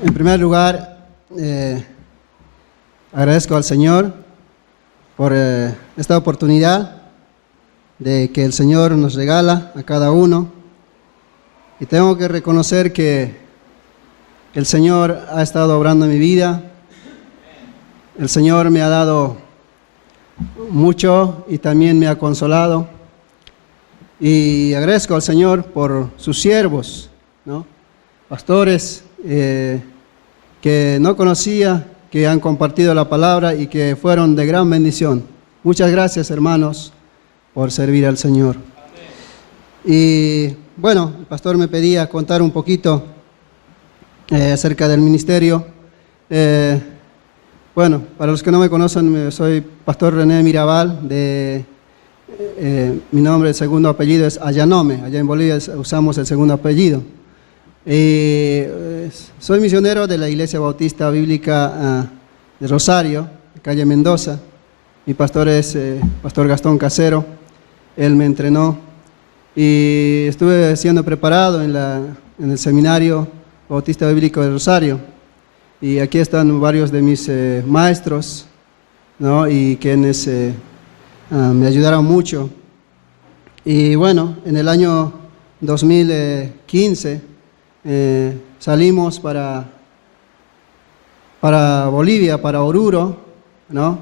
En primer lugar, agradezco al Señor por esta oportunidad de que el Señor nos regala a cada uno. Y tengo que reconocer que el Señor ha estado obrando en mi vida. El Señor me ha dado mucho y también me ha consolado. Y agradezco al Señor por sus siervos, ¿no? Pastores que no conocía, que han compartido la palabra y que fueron de gran bendición. Muchas gracias, hermanos, por servir al Señor. Y bueno, el pastor me pedía contar un poquito acerca del ministerio. Bueno, para los que no me conocen, soy pastor René Mirabal. Mi nombre, el segundo apellido es Allanome. Allá en Bolivia usamos el segundo apellido. Soy misionero de la Iglesia Bautista Bíblica de Rosario, de calle Mendoza. Mi pastor es Pastor Gastón Casero. Él me entrenó y estuve siendo preparado en el Seminario Bautista Bíblico de Rosario. Y aquí están varios de mis maestros, ¿no? Y quienes me ayudaron mucho. Y bueno, en el año 2015 salimos para Bolivia, para Oruro, ¿no?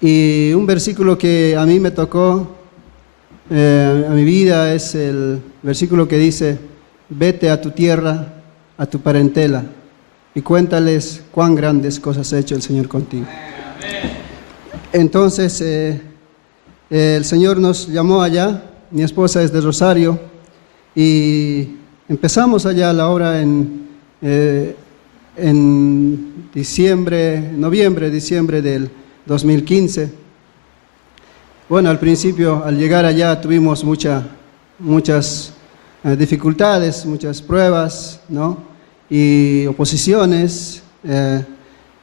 Y un versículo que a mí me tocó a mi vida es el versículo que dice: vete a tu tierra, a tu parentela, y cuéntales cuán grandes cosas ha hecho el Señor contigo. Entonces el Señor nos llamó allá. Mi esposa es de Rosario y empezamos allá la obra en noviembre, diciembre del 2015. Bueno, al principio, al llegar allá, tuvimos muchas dificultades, muchas pruebas, ¿no? Y oposiciones,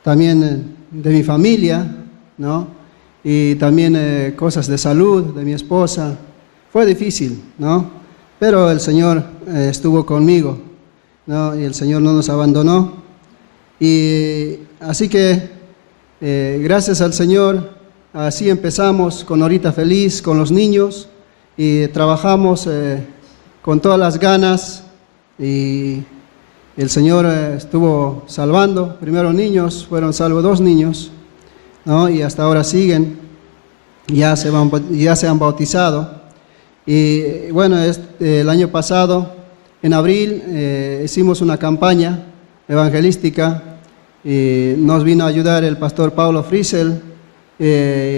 también de mi familia, ¿no? Y también cosas de salud de mi esposa. Fue difícil, ¿no? Pero el Señor estuvo conmigo, ¿no? Y el Señor no nos abandonó. Y así que gracias al Señor, así empezamos con Horita Feliz, con los niños, y trabajamos con todas las ganas, y el Señor estuvo salvando. Primero niños, fueron salvos 2 niños, ¿no? Y hasta ahora siguen, ya se han bautizado. Y bueno, el año pasado, en abril, hicimos una campaña evangelística y nos vino a ayudar el pastor Paulo Frisell,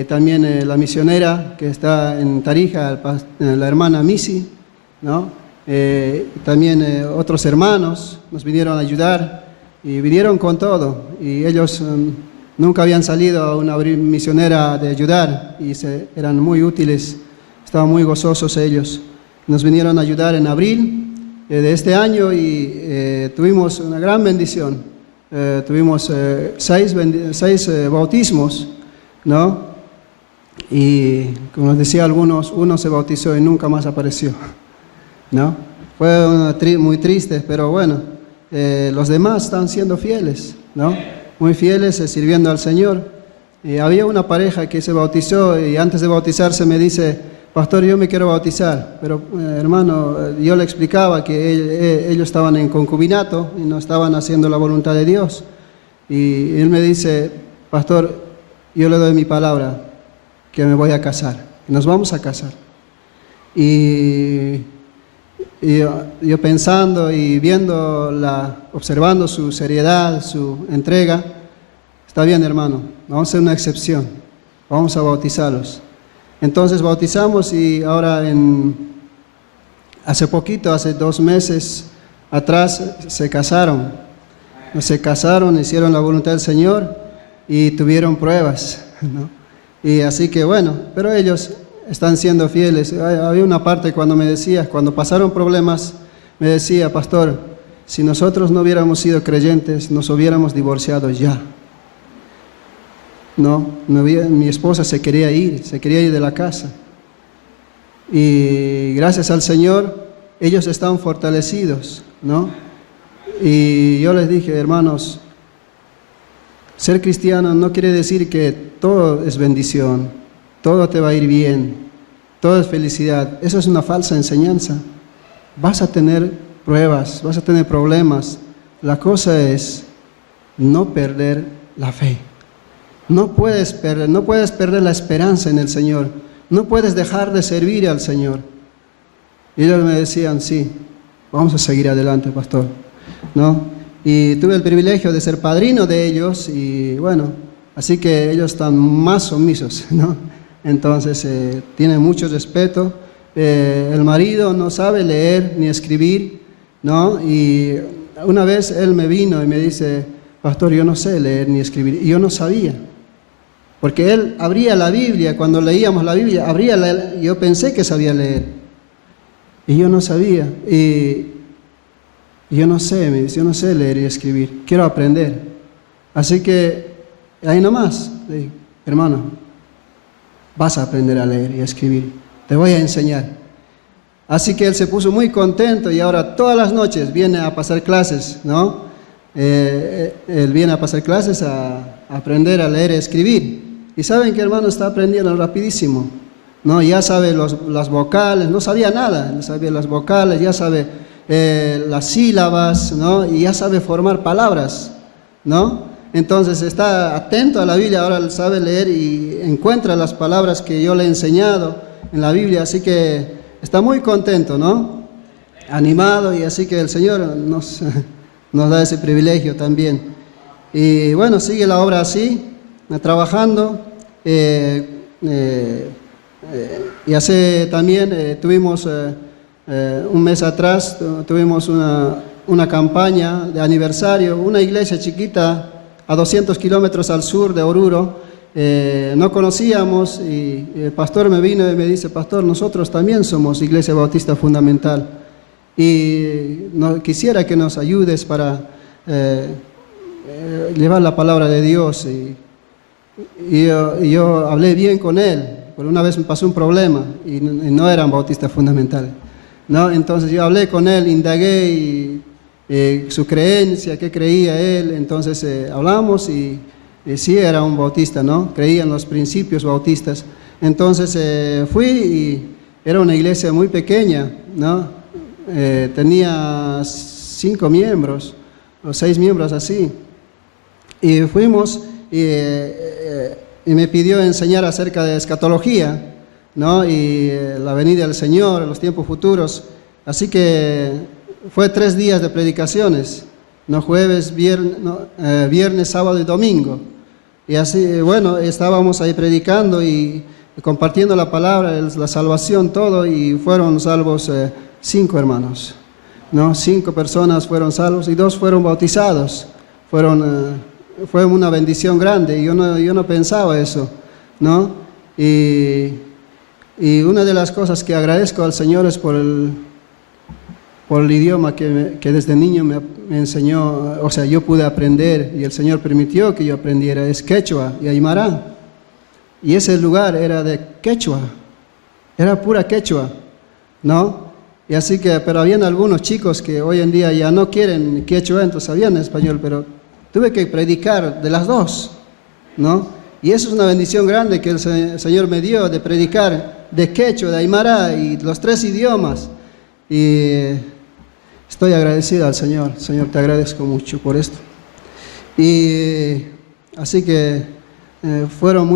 también la misionera que está en Tarija, la hermana Misi, ¿no? También otros hermanos nos vinieron a ayudar y vinieron con todo. Y ellos nunca habían salido a una misionera de ayudar y eran muy útiles. Estaban muy gozosos ellos. Nos vinieron a ayudar en abril de este año y tuvimos una gran bendición. Tuvimos 6 bautismos, ¿no? Y como les decía a algunos, uno se bautizó y nunca más apareció, ¿no? Fue muy triste, pero bueno, los demás están siendo fieles, ¿no? Muy fieles, sirviendo al Señor. Y había una pareja que se bautizó y antes de bautizarse me dice: pastor, yo me quiero bautizar, pero hermano, yo le explicaba que ellos estaban en concubinato y no estaban haciendo la voluntad de Dios. Y él me dice: pastor, yo le doy mi palabra que me voy a casar, nos vamos a casar. Y yo pensando y observando su seriedad, su entrega: está bien, hermano, vamos a hacer una excepción, vamos a bautizarlos. Entonces bautizamos y ahora hace 2 meses atrás se casaron, hicieron la voluntad del Señor y tuvieron pruebas, ¿no? Y así que bueno, pero ellos están siendo fieles. Había una parte cuando pasaron problemas, me decía: pastor, si nosotros no hubiéramos sido creyentes, nos hubiéramos divorciado ya. Mi esposa se quería ir de la casa. Y gracias al Señor, ellos están fortalecidos, ¿no? Y yo les dije, hermanos, ser cristiano no quiere decir que todo es bendición, todo te va a ir bien, todo es felicidad. Eso es una falsa enseñanza. Vas a tener pruebas, vas a tener problemas. La cosa es no perder la fe. No puedes perder la esperanza en el Señor. No puedes dejar de servir al Señor. Y ellos me decían, sí, vamos a seguir adelante, pastor, ¿no? Y tuve el privilegio de ser padrino de ellos y bueno, así que ellos están más sumisos, ¿no? Entonces tienen mucho respeto. El marido no sabe leer ni escribir, ¿no? Y una vez él me vino y me dice, pastor, yo no sé leer ni escribir. Y yo no sabía, porque él abría la Biblia, cuando leíamos la Biblia, yo pensé que sabía leer. Y yo no sabía. Y yo no sé, me dice, yo no sé leer y escribir, quiero aprender. Así que ahí nomás, le dije, hermano, vas a aprender a leer y a escribir, te voy a enseñar. Así que él se puso muy contento y ahora todas las noches viene a pasar clases, ¿no? Él viene a pasar clases a aprender a leer y escribir. Y saben que hermano está aprendiendo rapidísimo, ¿no? Ya sabe las vocales, no sabía nada, no sabía las vocales, ya sabe las sílabas, ¿no? Y ya sabe formar palabras, ¿no? Entonces está atento a la Biblia, ahora sabe leer y encuentra las palabras que yo le he enseñado en la Biblia, así que está muy contento, ¿no? Animado, y así que el Señor nos da ese privilegio también. Y bueno, sigue la obra así, trabajando. Y hace también tuvimos un mes atrás tuvimos una campaña de aniversario, una iglesia chiquita a 200 kilómetros al sur de Oruro. No conocíamos y el pastor me vino y me dice, pastor, nosotros también somos Iglesia Bautista Fundamental y quisiera que nos ayudes para llevar la palabra de Dios. Y yo hablé bien con él, pero una vez me pasó un problema y no eran bautistas fundamentales, ¿no? Entonces yo hablé con él, indagué y su creencia, qué creía él. Entonces hablamos y sí era un bautista, ¿no? Creía en los principios bautistas. Entonces fui y era una iglesia muy pequeña, ¿no? Tenía 5 miembros o 6 miembros así. Y fuimos y me pidió enseñar acerca de escatología, ¿no? Y la venida del Señor, los tiempos futuros. Así que fue 3 días de predicaciones, ¿no? Jueves, viernes, sábado y domingo. Y así, bueno, estábamos ahí predicando y compartiendo la palabra, la salvación, todo, y fueron salvos 5 hermanos, ¿no? 5 personas fueron salvos y 2 fueron bautizados. Fue una bendición grande, yo no pensaba eso, ¿no? Y una de las cosas que agradezco al Señor es por el idioma que desde niño me enseñó, o sea, yo pude aprender y el Señor permitió que yo aprendiera, es quechua y aymara. Y ese lugar era de quechua, era pura quechua, ¿no? Y así que, pero habían algunos chicos que hoy en día ya no quieren quechua, entonces sabían español, pero tuve que predicar de las 2, ¿no? Y eso es una bendición grande que el Señor me dio, de predicar de quechua, de aymara y los 3 idiomas. Y estoy agradecido al Señor. Señor, te agradezco mucho por esto. Y así que fueron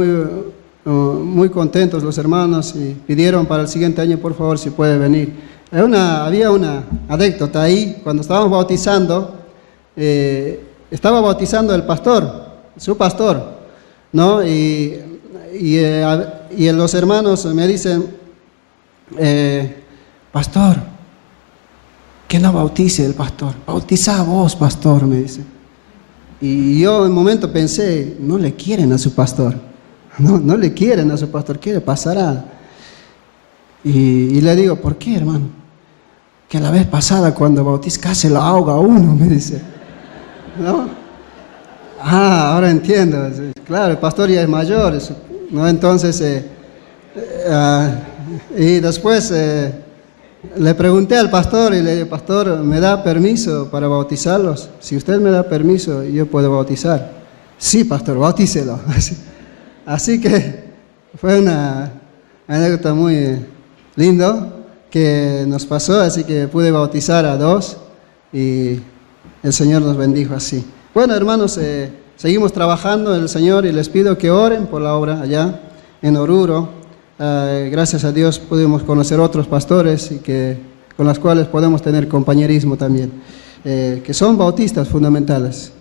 muy contentos los hermanos y pidieron para el siguiente año, por favor, si puede venir. Había una anécdota ahí, cuando estábamos bautizando, estaba bautizando el pastor, su pastor, ¿no? Y los hermanos me dicen, pastor, que no bautice el pastor, bautiza a vos, pastor, me dice. Y yo en un momento pensé, no le quieren a su pastor, no le quieren a su pastor, ¿qué le pasará? Y le digo, ¿por qué, hermano? Que la vez pasada cuando bautiza casi lo ahoga uno, me dice, ¿no? Ahora entiendo, claro, el pastor ya es mayor, ¿no? Entonces, y después Le pregunté al pastor y le dije, pastor, ¿me da permiso para bautizarlos? Si usted me da permiso, yo puedo bautizar. Sí, pastor, bautícelo. Así que fue una anécdota muy lindo que nos pasó, así que pude bautizar a 2 y el Señor nos bendijo así. Bueno, hermanos, seguimos trabajando en el Señor y les pido que oren por la obra allá en Oruro. Gracias a Dios pudimos conocer otros pastores y con los cuales podemos tener compañerismo también, que son bautistas fundamentales.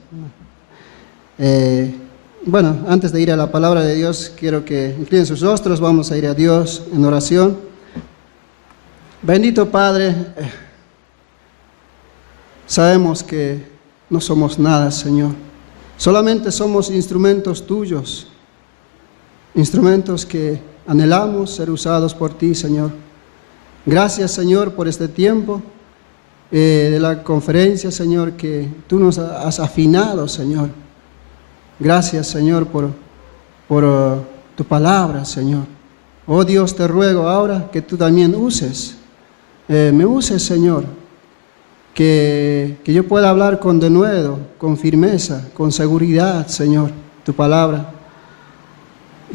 Bueno, antes de ir a la palabra de Dios, quiero que inclinen sus rostros, vamos a ir a Dios en oración. Bendito Padre, sabemos que no somos nada, Señor, solamente somos instrumentos tuyos, instrumentos que anhelamos ser usados por ti, Señor. Gracias, Señor, por este tiempo de la conferencia, Señor, que tú nos has afinado, Señor. Gracias, Señor, por tu palabra, Señor. Oh Dios, te ruego ahora que tú también me uses, Señor, que yo pueda hablar con denuedo, con firmeza, con seguridad, Señor, tu palabra.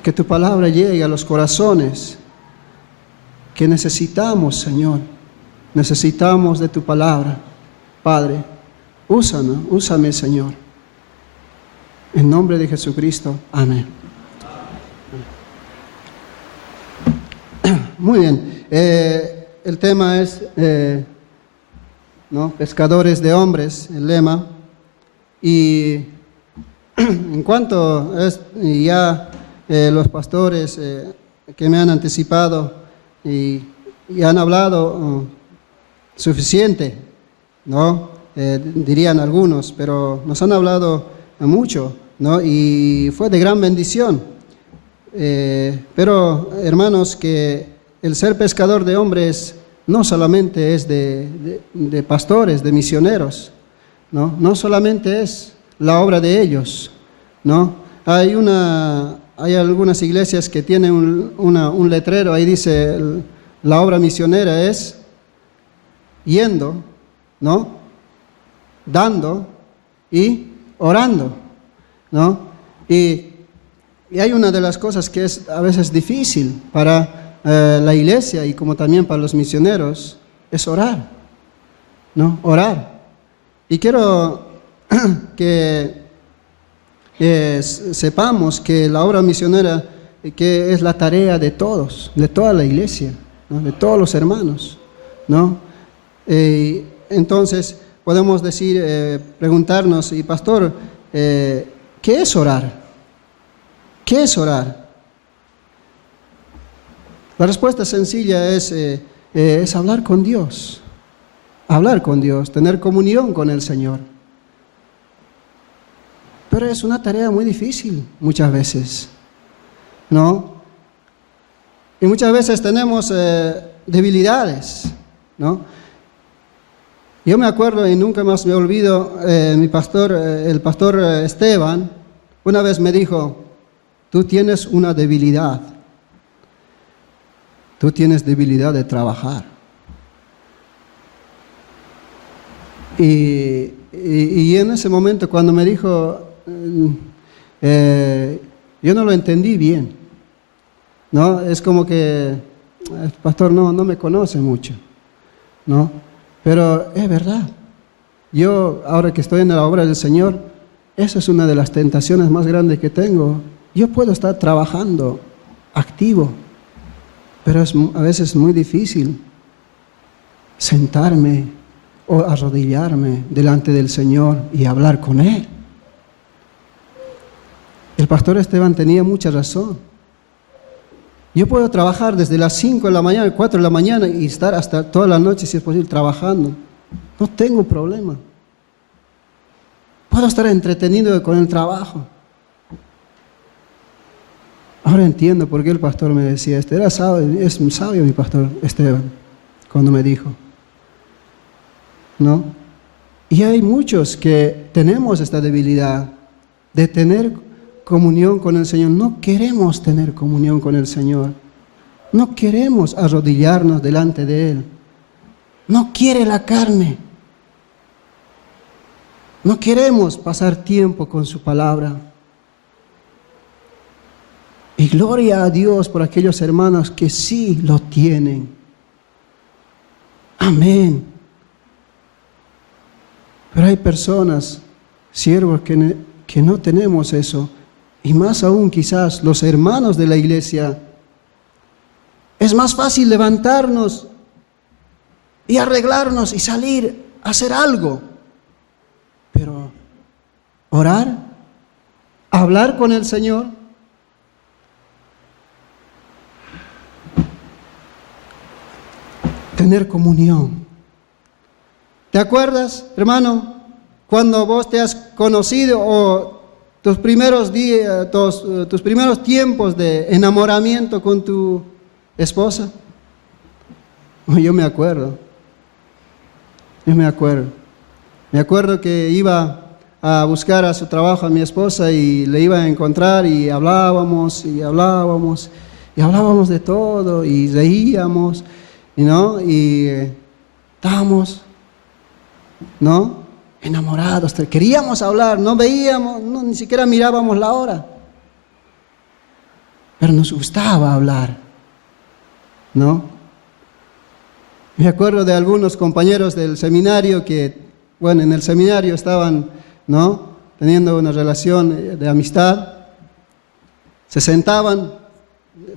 Que tu palabra llegue a los corazones que necesitamos, Señor. Necesitamos de tu palabra. Padre, úsame, Señor. En nombre de Jesucristo. Amén. Muy bien. El tema es pescadores de hombres, el lema. Y en cuanto ya los pastores que me han anticipado y han hablado suficiente, ¿no? Dirían algunos, pero nos han hablado mucho, ¿no? Y fue de gran bendición. Pero, hermanos, que el ser pescador de hombres no solamente es de pastores, de misioneros, ¿no? No solamente es la obra de ellos, ¿no? Hay algunas iglesias que tienen un letrero, ahí dice, la obra misionera es yendo, ¿no? Dando y orando, ¿no? Y hay una de las cosas que es a veces difícil para la iglesia y como también para los misioneros, es orar, ¿no? Orar. Y quiero que sepamos que la obra misionera que es la tarea de todos, de toda la iglesia, ¿no? De todos los hermanos, ¿no? Entonces podemos decir, preguntarnos, y pastor, ¿qué es orar? ¿Qué es orar? La respuesta sencilla es hablar con Dios, tener comunión con el Señor. Pero es una tarea muy difícil muchas veces, ¿no? Y muchas veces tenemos debilidades, ¿no? Yo me acuerdo y nunca más me olvido, el pastor Esteban, una vez me dijo, tú tienes una debilidad, tú tienes debilidad de trabajar. Y en ese momento cuando me dijo, yo no lo entendí bien, ¿no? Es como que el pastor no me conoce mucho, ¿no? Pero es verdad. Yo, ahora que estoy en la obra del Señor, esa es una de las tentaciones más grandes que tengo. Yo puedo estar trabajando, activo, pero es a veces muy difícil sentarme o arrodillarme delante del Señor y hablar con Él. El pastor Esteban tenía mucha razón. Yo puedo trabajar desde las 5 de la mañana, 4 de la mañana y estar hasta toda la noche, si es posible, trabajando. No tengo problema. Puedo estar entretenido con el trabajo. Ahora entiendo por qué el pastor me decía esto. Era sabio, es sabio mi pastor Esteban, cuando me dijo, ¿no? Y hay muchos que tenemos esta debilidad de tener comunión con el Señor. No queremos tener comunión con el Señor. No queremos arrodillarnos delante de Él. no quiere la carne. No queremos pasar tiempo con su palabra. Y gloria a Dios por aquellos hermanos que sí lo tienen. Amén. Pero hay personas, siervos, que no tenemos eso. Y más aún quizás los hermanos de la iglesia. Es más fácil levantarnos y arreglarnos y salir a hacer algo. Pero orar, hablar con el Señor, tener comunión. ¿Te acuerdas, hermano, cuando vos te has conocido o tus primeros días, tus primeros tiempos de enamoramiento con tu esposa? Yo me acuerdo. Me acuerdo que iba a buscar a su trabajo a mi esposa y le iba a encontrar y hablábamos de todo y reíamos, ¿no? Y estábamos, ¿no? Enamorados, queríamos hablar, no veíamos, ni siquiera mirábamos la hora, pero nos gustaba hablar, ¿no? Me acuerdo de algunos compañeros del seminario que, bueno, en el seminario estaban, ¿no?, teniendo una relación de amistad. Se sentaban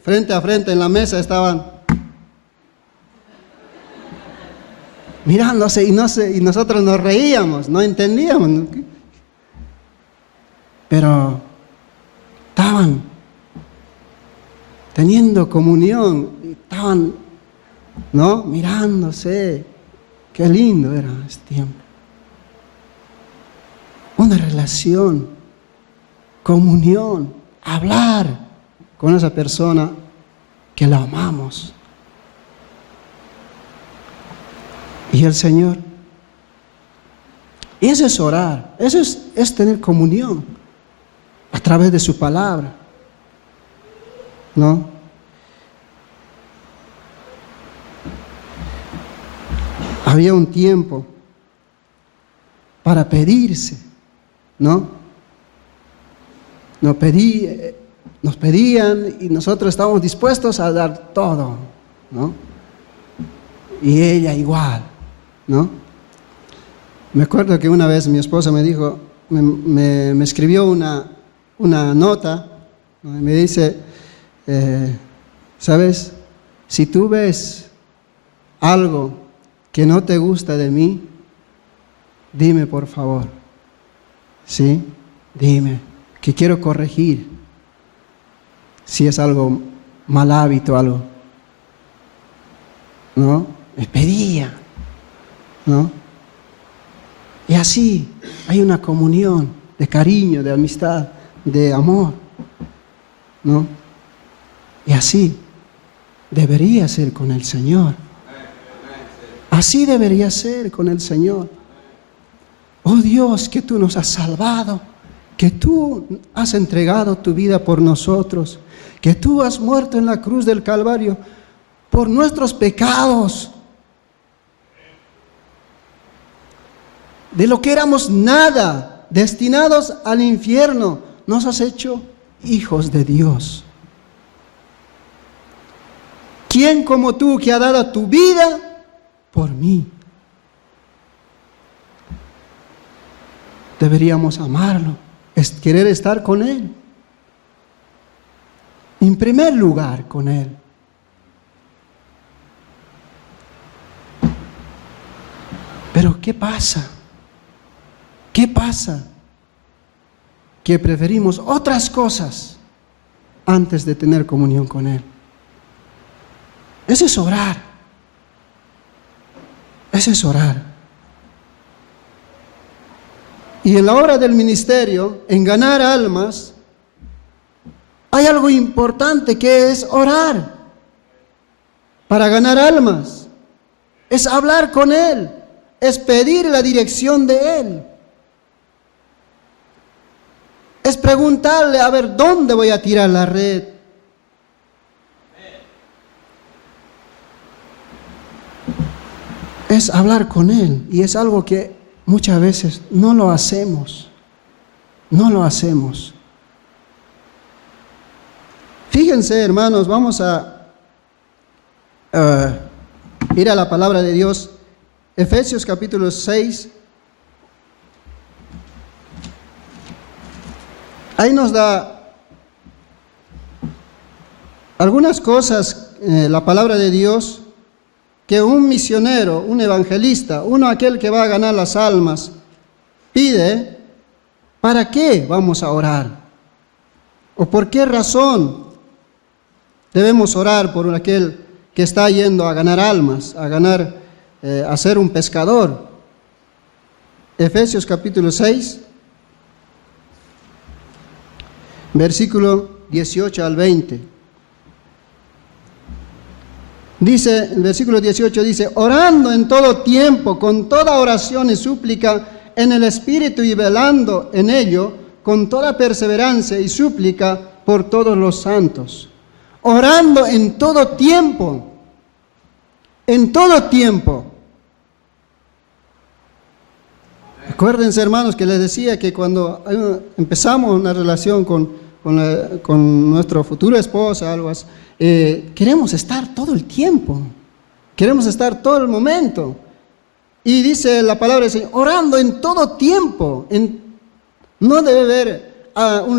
frente a frente en la mesa, estaban mirándose y nosotros nos reíamos, no entendíamos. Pero estaban teniendo comunión, estaban, ¿no?, mirándose. Qué lindo era ese tiempo. Una relación, comunión, hablar con esa persona que la amamos. Y el Señor. Y eso es orar, eso es tener comunión a través de su palabra, ¿no? Había un tiempo para pedirse, ¿no? Nos pedían y nosotros estábamos dispuestos a dar todo, ¿no? Y ella igual, ¿no? Me acuerdo que una vez mi esposa me dijo, me escribió una nota, ¿no? Y me dice, ¿sabes? Si tú ves algo que no te gusta de mí, dime por favor, ¿sí? Dime, que quiero corregir, si es algo mal hábito, algo, ¿no? Me pedía, ¿no? Y así hay una comunión de cariño, de amistad, de amor, ¿no? Y así debería ser con el Señor. Así debería ser con el Señor. Oh Dios, que tú nos has salvado, que tú has entregado tu vida por nosotros, que tú has muerto en la cruz del Calvario por nuestros pecados. De lo que éramos nada, destinados al infierno, nos has hecho hijos de Dios. ¿Quién como tú que ha dado tu vida por mí? Deberíamos amarlo, querer estar con Él. En primer lugar, con Él. Pero ¿qué pasa? ¿Qué pasa? Que preferimos otras cosas antes de tener comunión con Él. Eso es orar. Eso es orar. Y en la obra del ministerio, en ganar almas, hay algo importante que es orar para ganar almas. Es hablar con Él, es pedir la dirección de Él. Es preguntarle, a ver, ¿dónde voy a tirar la red? es hablar con Él, y es algo que muchas veces no lo hacemos. No lo hacemos. Fíjense, hermanos, vamos a ir a la palabra de Dios. Efesios capítulo 6. Ahí nos da algunas cosas, la palabra de Dios, que un misionero, un evangelista, aquel que va a ganar las almas, pide. ¿Para qué vamos a orar? ¿O por qué razón debemos orar por aquel que está yendo a ganar almas, a ser un pescador? Efesios capítulo 6, versículo 18 al 20. Dice, el versículo 18 dice: orando en todo tiempo, con toda oración y súplica, en el Espíritu, y velando en ello con toda perseverancia y súplica por todos los santos. Orando en todo tiempo. En todo tiempo. Acuérdense, hermanos, que les decía que cuando empezamos una relación con nuestro futuro esposo, algo así, queremos estar todo el tiempo. Queremos estar todo el momento. Y dice la palabra del Señor, orando en todo tiempo. No debe haber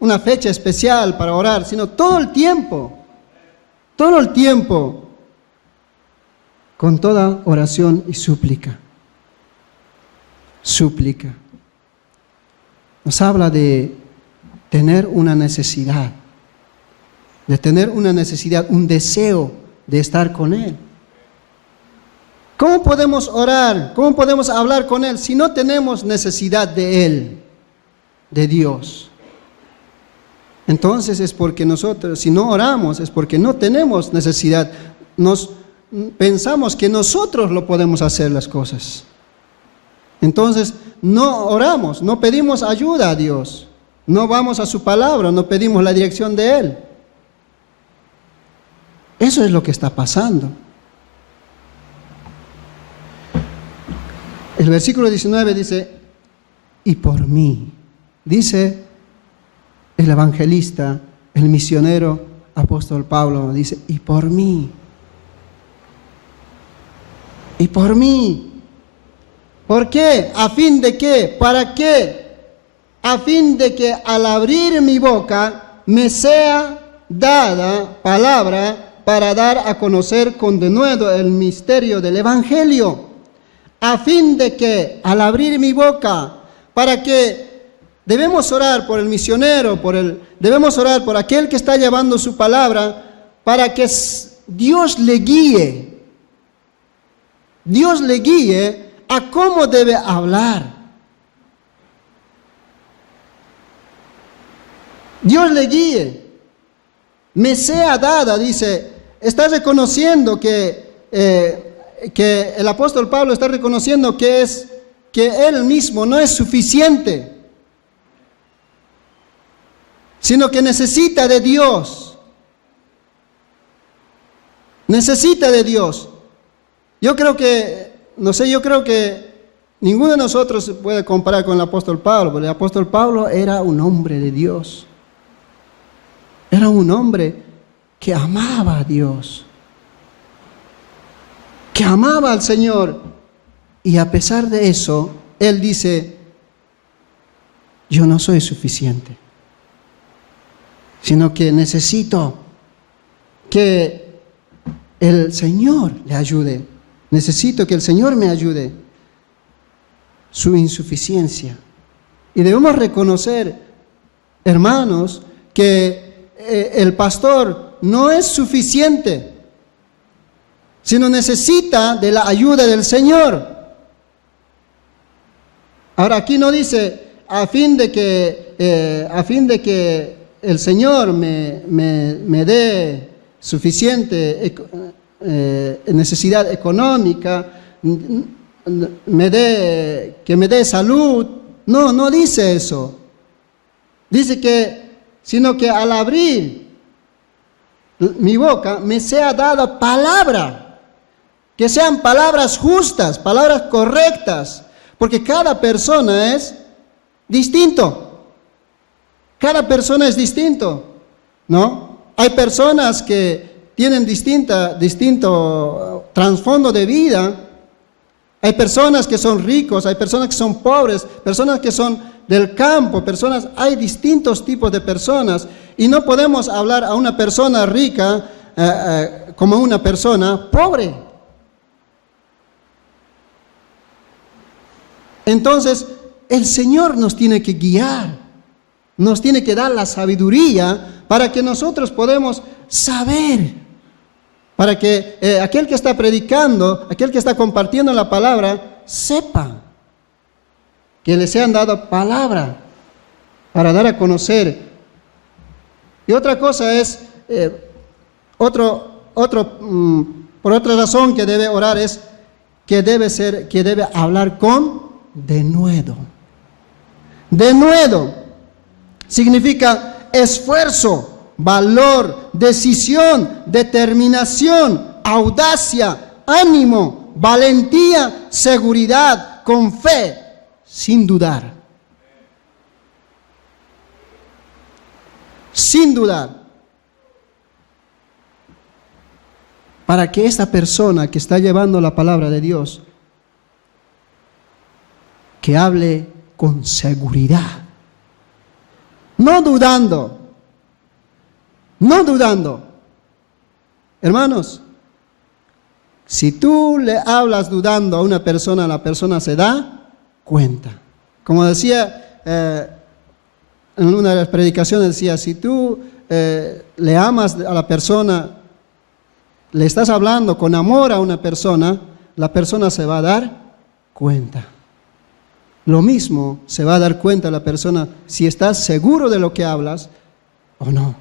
una fecha especial para orar, sino todo el tiempo. Todo el tiempo. Con toda oración y súplica. Súplica. Nos habla de tener una necesidad. De tener una necesidad, un deseo de estar con Él. ¿Cómo podemos orar? ¿Cómo podemos hablar con Él si no tenemos necesidad de Él, de Dios? Entonces es porque nosotros, si no oramos, es porque no tenemos necesidad. Pensamos que nosotros lo podemos hacer las cosas. Entonces no oramos, no pedimos ayuda a Dios. No vamos a su palabra, no pedimos la dirección de Él. Eso es lo que está pasando. El versículo 19 dice, y por mí, dice el evangelista, el misionero, apóstol Pablo, dice, y por mí. Y por mí. ¿Por qué? ¿A fin de qué? ¿Para qué? A fin de que al abrir mi boca me sea dada palabra para dar a conocer con denuedo el misterio del evangelio. A fin de que al abrir mi boca, para que debemos orar por el misionero, debemos orar por aquel que está llevando su palabra, para que Dios le guíe. Dios le guíe a cómo debe hablar. Dios le guíe. Me sea dada, dice, está reconociendo que el apóstol Pablo está reconociendo que él mismo no es suficiente, sino que necesita de Dios. Necesita de Dios. Yo creo que ninguno de nosotros se puede comparar con el apóstol Pablo, porque el apóstol Pablo era un hombre de Dios. Era un hombre que amaba a Dios, que amaba al Señor, y a pesar de eso, él dice, yo no soy suficiente, sino que necesito que el Señor le ayude, necesito que el Señor me ayude, su insuficiencia. Y debemos reconocer, hermanos, que el pastor no es suficiente, sino necesita de la ayuda del Señor. Ahora aquí no dice a fin de que el Señor me dé suficiente necesidad económica, que me dé salud. No dice eso. Dice sino que al abrir mi boca me sea dada palabra. Que sean palabras justas, palabras correctas, porque cada persona es distinto. Cada persona es distinto, ¿no? Hay personas que tienen distinto trasfondo de vida. Hay personas que son ricos, hay personas que son pobres, personas que son del campo, hay distintos tipos de personas y no podemos hablar a una persona rica como una persona pobre. Entonces, el Señor nos tiene que guiar, nos tiene que dar la sabiduría para que nosotros podamos saber, para que aquel que está predicando, aquel que está compartiendo la palabra, sepa que les sean dado palabra para dar a conocer. Y otra cosa es, por otra razón que debe orar es que debe hablar con denuedo. Denuedo significa esfuerzo, valor, decisión, determinación, audacia, ánimo, valentía, seguridad, con fe, sin dudar. Sin dudar. Para que esta persona que está llevando la palabra de Dios, que hable con seguridad, no dudando, no dudando. Hermanos, si tú le hablas dudando a una persona, la persona se da cuenta. Como decía en una de las predicaciones, decía, si tú le amas a la persona, le estás hablando con amor a una persona, la persona se va a dar cuenta. Lo mismo se va a dar cuenta la persona si estás seguro de lo que hablas o no.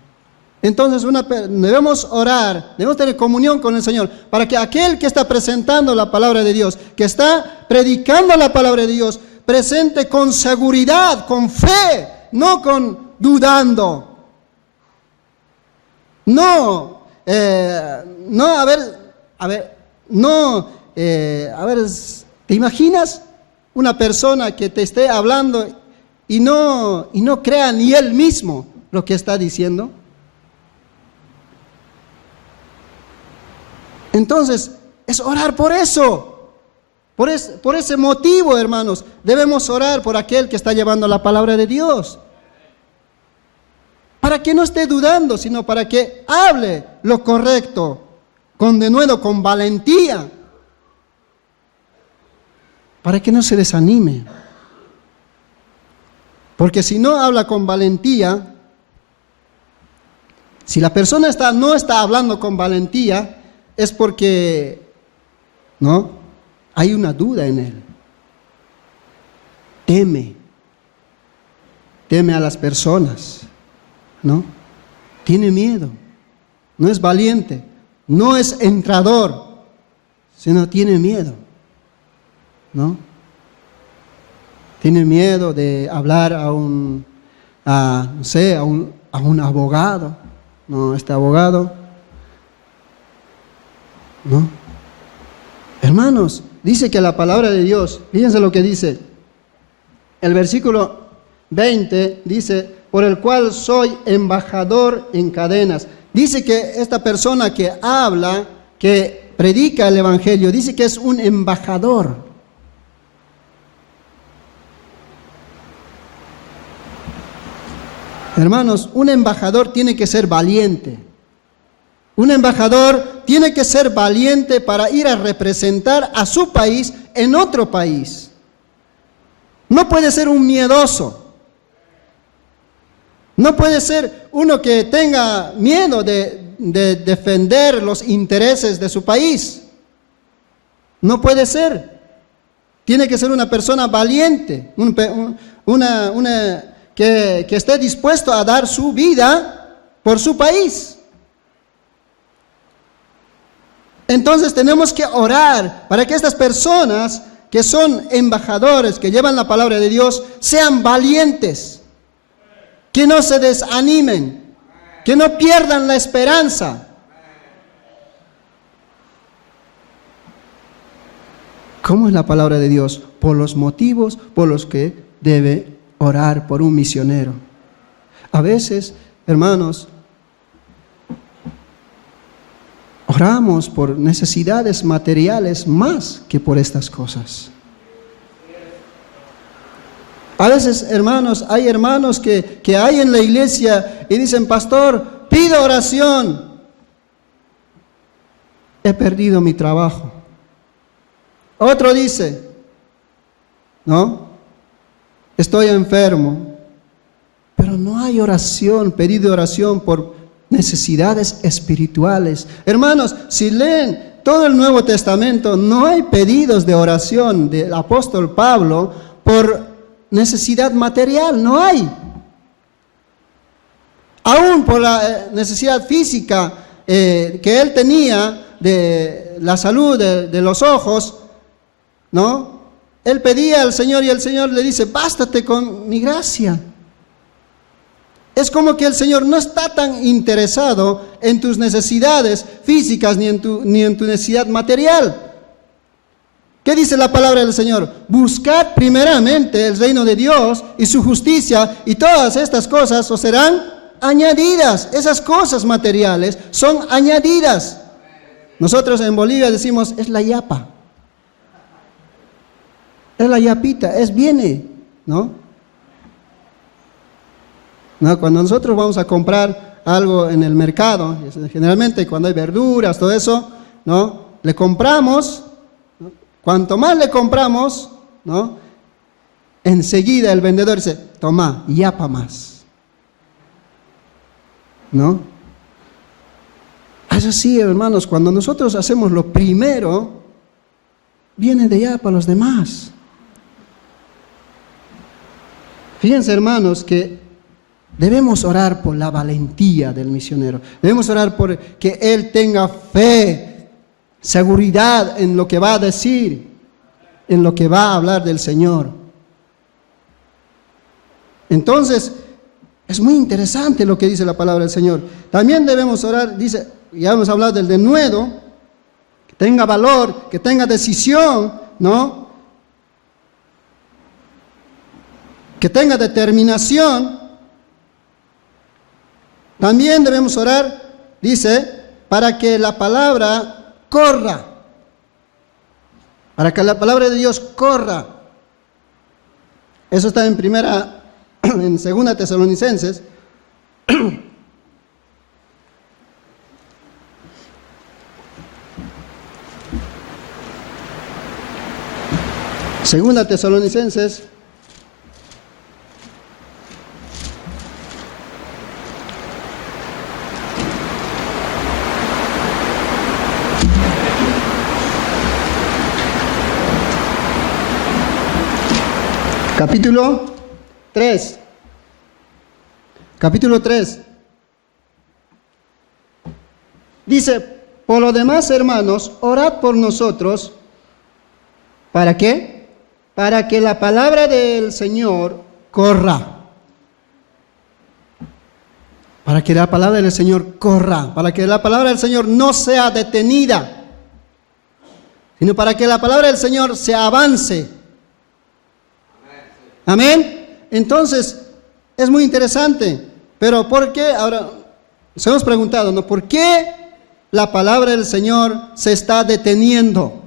Entonces debemos orar, debemos tener comunión con el Señor para que aquel que está presentando la palabra de Dios, que está predicando la palabra de Dios, presente con seguridad, con fe, no con dudando. No, ¿te imaginas una persona que te esté hablando y no crea ni él mismo lo que está diciendo? Entonces, es orar por eso, por ese motivo, hermanos. Debemos orar por aquel que está llevando la palabra de Dios. Para que no esté dudando, sino para que hable lo correcto, con denuedo, con valentía. Para que no se desanime. Porque si no habla con valentía, si la persona no está hablando con valentía, es porque ¿no? Hay una duda en él. Teme a las personas, ¿no? Tiene miedo, no es valiente, no es entrador, sino tiene miedo, ¿no? Tiene miedo de hablar a un abogado, ¿no? Este abogado, ¿no? Hermanos, dice que la palabra de Dios, fíjense lo que dice, el versículo 20 dice, por el cual soy embajador en cadenas. Dice que esta persona que habla, que predica el evangelio, dice que es un embajador. Hermanos, un embajador tiene que ser valiente. Un embajador tiene que ser valiente para ir a representar a su país en otro país. No puede ser un miedoso. No puede ser uno que tenga miedo de defender los intereses de su país. No puede ser. Tiene que ser una persona valiente, que esté dispuesto a dar su vida por su país. Entonces tenemos que orar para que estas personas que son embajadores, que llevan la palabra de Dios, sean valientes, que no se desanimen, que no pierdan la esperanza. ¿Cómo es la palabra de Dios? Por los motivos por los que debe orar por un misionero. A veces, hermanos, oramos por necesidades materiales más que por estas cosas. A veces, hermanos, hay hermanos que hay en la iglesia y dicen, pastor, pido oración. He perdido mi trabajo. Otro dice, ¿no? Estoy enfermo. Pero no hay oración, pedido de oración por necesidades espirituales. Hermanos, si leen todo el Nuevo Testamento, no hay pedidos de oración del apóstol Pablo por necesidad material, no hay. Aún por la necesidad física que él tenía de la salud de los ojos, ¿no? Él pedía al Señor y el Señor le dice, bástate con mi gracia. Es como que el Señor no está tan interesado en tus necesidades físicas ni en tu necesidad material. ¿Qué dice la palabra del Señor? Buscad primeramente el reino de Dios y su justicia, y todas estas cosas os serán añadidas. Esas cosas materiales son añadidas. Nosotros en Bolivia decimos, es la yapa. Es la yapita, viene, ¿no? ¿No? Cuando nosotros vamos a comprar algo en el mercado, generalmente cuando hay verduras, todo eso, ¿no? Le compramos. Cuanto más le compramos, ¿no? Enseguida el vendedor dice, toma, yapa más. ¿No? Es así, hermanos, cuando nosotros hacemos lo primero, viene de allá para los demás. Fíjense, hermanos, que debemos orar por la valentía del misionero. Debemos orar por que él tenga fe, seguridad en lo que va a decir, en lo que va a hablar del Señor. Entonces, es muy interesante lo que dice la palabra del Señor. También debemos orar, dice, ya hemos hablado del denuedo, que tenga valor, que tenga decisión, ¿no? Que tenga determinación. También debemos orar, dice, para que la palabra corra, para que la palabra de Dios corra. Eso está en 2 Tesalonicenses. Segunda Tesalonicenses. Capítulo 3. Capítulo 3. Dice, por lo demás, hermanos, orad por nosotros. ¿Para qué? Para que la palabra del Señor corra. Para que la palabra del Señor corra. Para que la palabra del Señor no sea detenida, sino para que la palabra del Señor se avance. Amén. Entonces, es muy interesante. Pero ¿por qué? Ahora, nos hemos preguntado, ¿no? ¿Por qué la palabra del Señor se está deteniendo?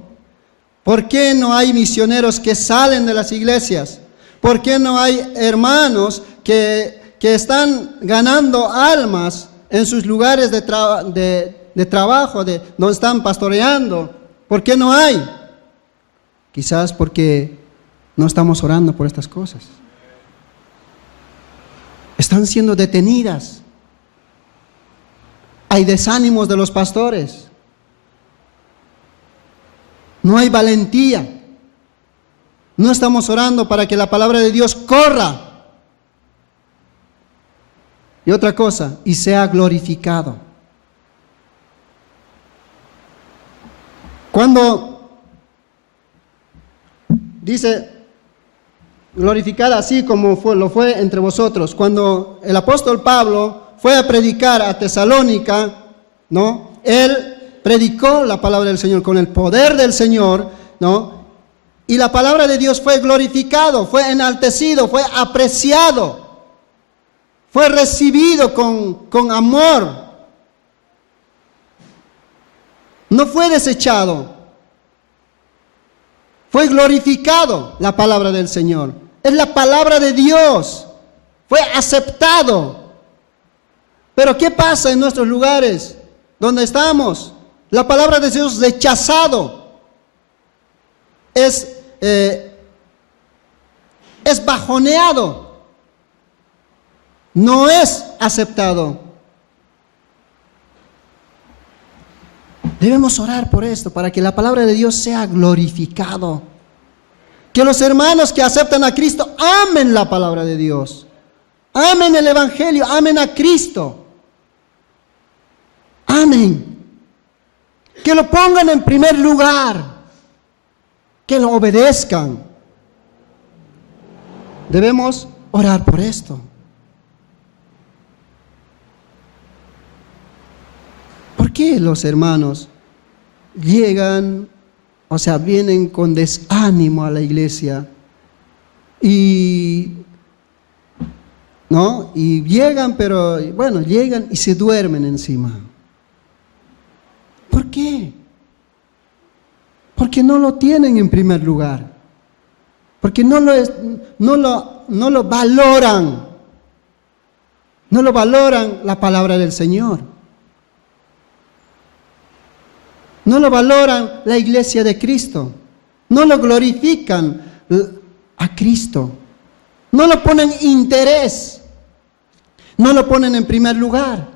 ¿Por qué no hay misioneros que salen de las iglesias? ¿Por qué no hay hermanos que están ganando almas en sus lugares de trabajo, donde están pastoreando? ¿Por qué no hay? Quizás porque no estamos orando por estas cosas. Están siendo detenidas. Hay desánimos de los pastores. No hay valentía. No estamos orando para que la palabra de Dios corra. Y otra cosa, y sea glorificado. Cuando dice glorificada así como lo fue entre vosotros, cuando el apóstol Pablo fue a predicar a Tesalónica, ¿no? Él predicó la palabra del Señor con el poder del Señor, ¿no? Y la palabra de Dios fue glorificado, fue enaltecido, fue apreciado, fue recibido con amor. No fue desechado, fue glorificado la palabra del Señor. Es la palabra de Dios, fue aceptado. Pero ¿qué pasa en nuestros lugares donde estamos? La palabra de Dios rechazado, es bajoneado, no es aceptado. Debemos orar por esto, para que la palabra de Dios sea glorificado. Que los hermanos que aceptan a Cristo amen la palabra de Dios, amen el Evangelio, amen a Cristo, amen. Que lo pongan en primer lugar, que lo obedezcan. Debemos orar por esto. ¿Por qué los hermanos llegan, vienen con desánimo a la iglesia? Y llegan, pero llegan y se duermen encima. ¿Por qué? Porque no lo tienen en primer lugar. Porque no lo valoran. No lo valoran la palabra del Señor. No lo valoran la iglesia de Cristo. No lo glorifican a Cristo. No lo ponen interés. No lo ponen en primer lugar.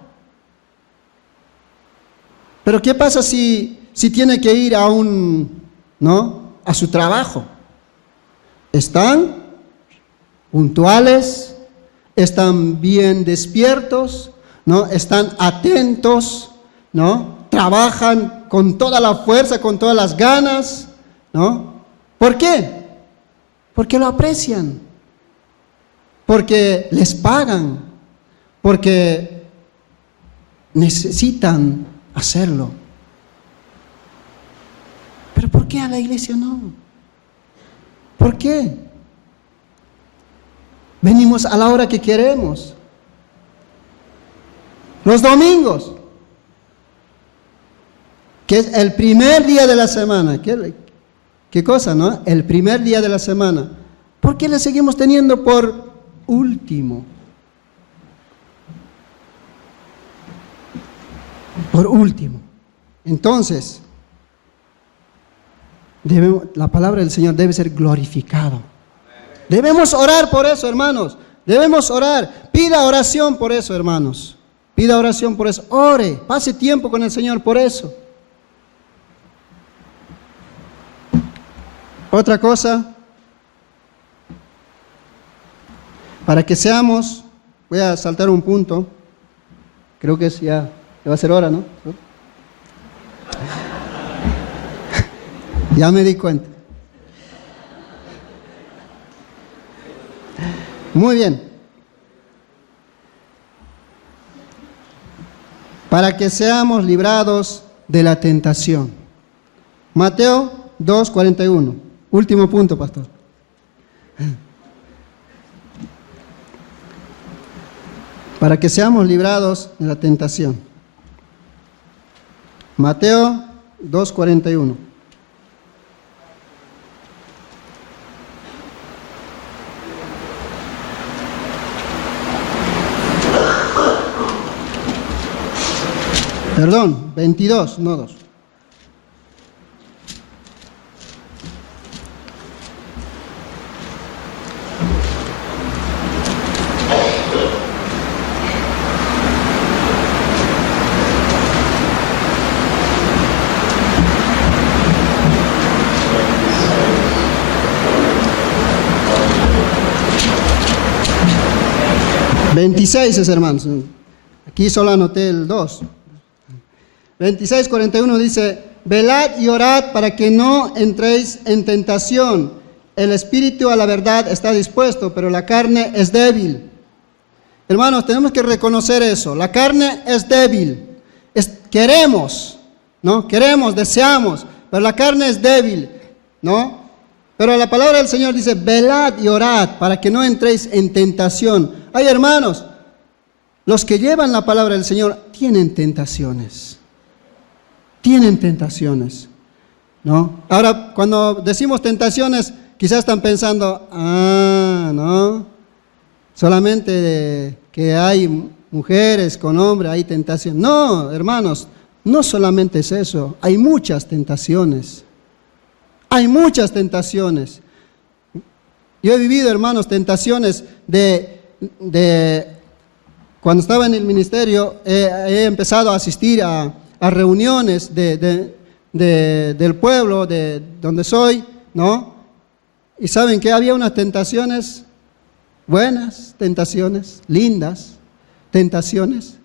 Pero ¿qué pasa si tiene que ir a su trabajo? Están puntuales, están bien despiertos, ¿no? Están atentos, ¿no? Trabajan con toda la fuerza, con todas las ganas, ¿no? ¿Por qué? Porque lo aprecian, porque les pagan, porque necesitan hacerlo. Pero ¿por qué a la iglesia no? ¿Por qué? Venimos a la hora que queremos. Los domingos, que es el primer día de la semana. ¿Qué cosa, no? El primer día de la semana. ¿Por qué le seguimos teniendo por último? Por último. Entonces, la palabra del Señor debe ser glorificado. Debemos orar por eso, hermanos. Debemos orar. Pida oración por eso, hermanos. Pida oración por eso. Ore. Pase tiempo con el Señor por eso. Otra cosa. Para que seamos, voy a saltar un punto. Creo que ya va a ser hora, ¿no? Ya me di cuenta. Muy bien. Para que seamos librados de la tentación. Mateo 2:41. Último punto, pastor. Para que seamos librados de la tentación. Mateo 2:41. Perdón, 22, no 2. ¿26 hermanos? Aquí solo anoté el 2. 26:41 dice: velad y orad para que no entréis en tentación. El espíritu a la verdad está dispuesto, pero la carne es débil. Hermanos, tenemos que reconocer eso. La carne es débil. Queremos, ¿no? Queremos, deseamos, pero la carne es débil, ¿no? Pero la palabra del Señor dice, velad y orad para que no entréis en tentación. Ay, hermanos, los que llevan la palabra del Señor tienen tentaciones. Tienen tentaciones, ¿no? Ahora, cuando decimos tentaciones, quizás están pensando, no, solamente que hay mujeres con hombres, hay tentación. No, hermanos, no solamente es eso, hay muchas tentaciones. Hay muchas tentaciones. Yo he vivido, hermanos, tentaciones de cuando estaba en el ministerio, he empezado a asistir a reuniones del pueblo, de donde soy, ¿no? Y saben que había unas tentaciones buenas, tentaciones lindas, tentaciones.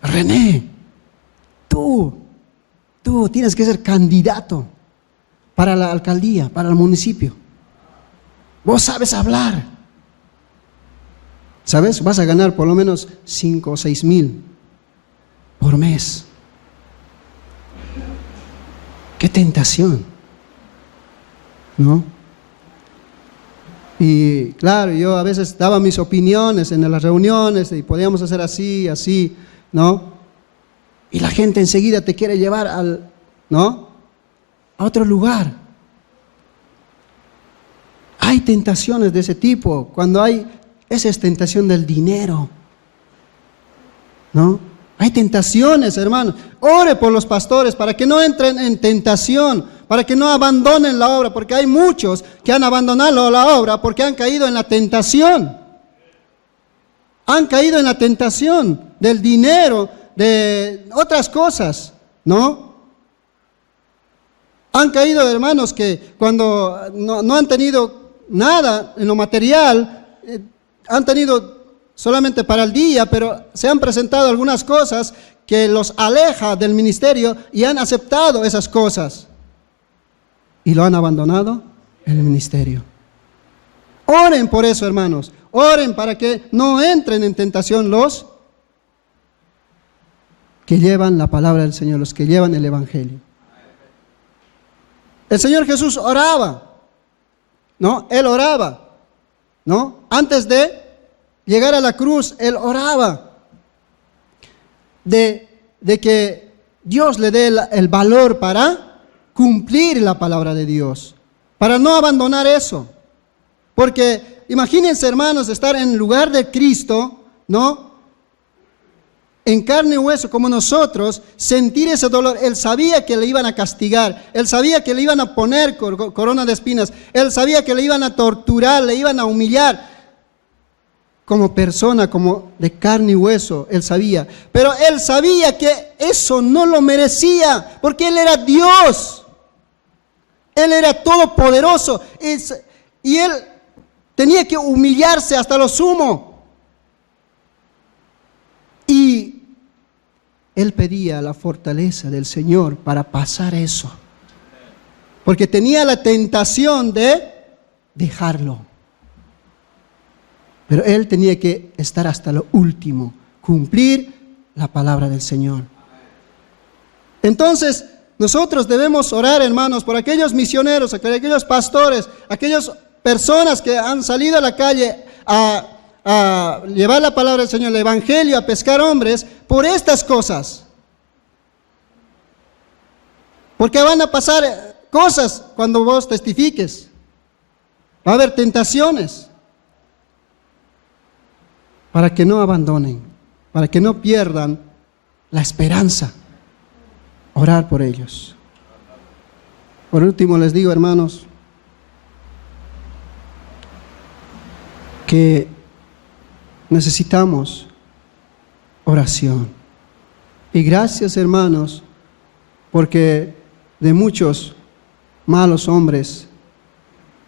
René, tú tienes que ser candidato para la alcaldía, para el municipio. Vos sabes hablar. ¿Sabes? Vas a ganar por lo menos 5 o 6 mil por mes. ¡Qué tentación! ¿No? Y claro, yo a veces daba mis opiniones en las reuniones y podíamos hacer así, ¿no? Y la gente enseguida te quiere llevar ¿no? A otro lugar. Hay tentaciones de ese tipo. Cuando esa es tentación del dinero, ¿no? Hay tentaciones, hermanos. Ore por los pastores para que no entren en tentación, para que no abandonen la obra, porque hay muchos que han abandonado la obra porque han caído en la tentación. Han caído en la tentación del dinero, de otras cosas, ¿no? Han caído, hermanos, que cuando no han tenido nada en lo material, han tenido solamente para el día, pero se han presentado algunas cosas que los aleja del ministerio y han aceptado esas cosas y lo han abandonado en el ministerio. Oren por eso, hermanos, oren para que no entren en tentación los que llevan la palabra del Señor, los que llevan el evangelio. El Señor Jesús oraba, ¿no? Él oraba, ¿no? Antes de llegar a la cruz, Él oraba de que Dios le dé el valor para cumplir la palabra de Dios, para no abandonar eso. Porque imagínense, hermanos, estar en lugar de Cristo, ¿no? En carne y hueso como nosotros, sentir ese dolor. Él sabía que le iban a castigar, Él sabía que le iban a poner corona de espinas, Él sabía que le iban a torturar, le iban a humillar. Como persona, como de carne y hueso, Él sabía. Pero Él sabía que eso no lo merecía, porque Él era Dios. Él era todopoderoso. Y Él tenía que humillarse hasta lo sumo. Y Él pedía la fortaleza del Señor para pasar eso. Porque tenía la tentación de dejarlo. Pero Él tenía que estar hasta lo último, cumplir la palabra del Señor. Entonces, nosotros debemos orar, hermanos, por aquellos misioneros, aquellos pastores, aquellas personas que han salido a la calle a llevar la palabra del Señor, el evangelio, a pescar hombres, por estas cosas. Porque van a pasar cosas cuando vos testifiques. Va a haber tentaciones. Para que no abandonen, para que no pierdan la esperanza. Orar por ellos. Por último les digo, hermanos, que necesitamos oración. Y gracias, hermanos, porque de muchos malos hombres,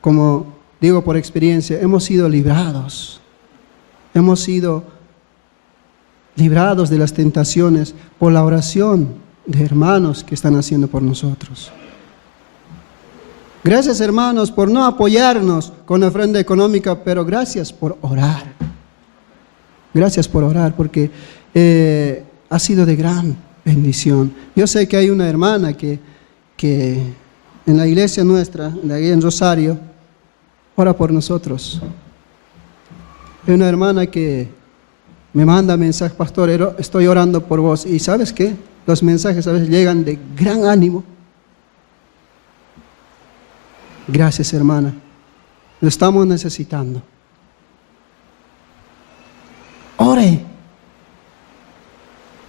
como digo por experiencia, hemos sido librados. Hemos sido librados de las tentaciones por la oración de hermanos que están haciendo por nosotros. Gracias, hermanos, por no apoyarnos con ofrenda económica, pero gracias por orar. Gracias por orar, porque ha sido de gran bendición. Yo sé que hay una hermana que en la iglesia nuestra, de ahí en Rosario, ora por nosotros. Hay una hermana que me manda mensaje, pastor, estoy orando por vos. Y ¿sabes qué? Los mensajes a veces llegan de gran ánimo. Gracias, hermana. Lo estamos necesitando. Ore.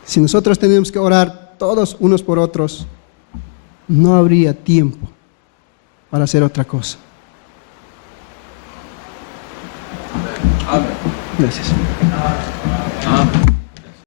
Si nosotros tenemos que orar todos unos por otros, no habría tiempo para hacer otra cosa. Amén. Gracias. Amén.